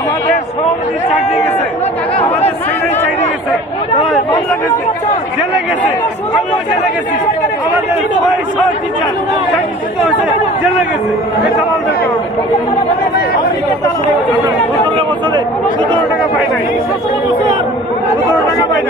আমাদের সভাপতি গেছে আমাদের সেক্রেটারি চাকরি গেছে গেছে জেলে গেছে আমিও জেলে গেছি। আমাদের ছয়শো টিচার চাকরিচ্যুত হয়েছে জেলে গেছে এটা কারণে আমরা সতেরো বছরে সতেরো টাকা পাই নাই সতেরো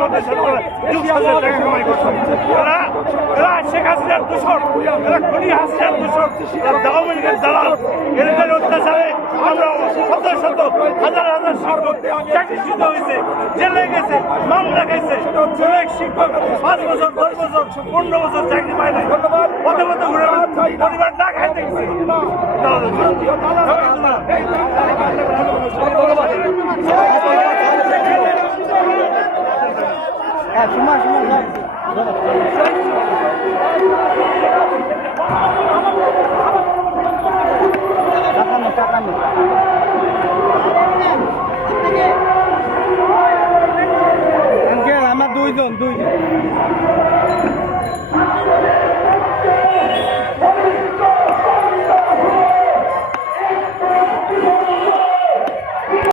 ওরা এরা শেখ হাসিনার দূষণ এরা খুনি হাসিনার দূষণ এরা আওয়ামী লীগের দালাল এদের অত্যাচারে আমরা শত শত হাজার হাজার শিক্ষক চাকরিচ্যুত হয়েছে জেলে গেছে মামলা গেছে অনেক শিক্ষক পাঁচ বছর দশ বছর পনেরো বছর চাকরি পায় না পথে পথে ঘুরে পরিবার না খাইতে গেছে হ্যাঁ সময় সময়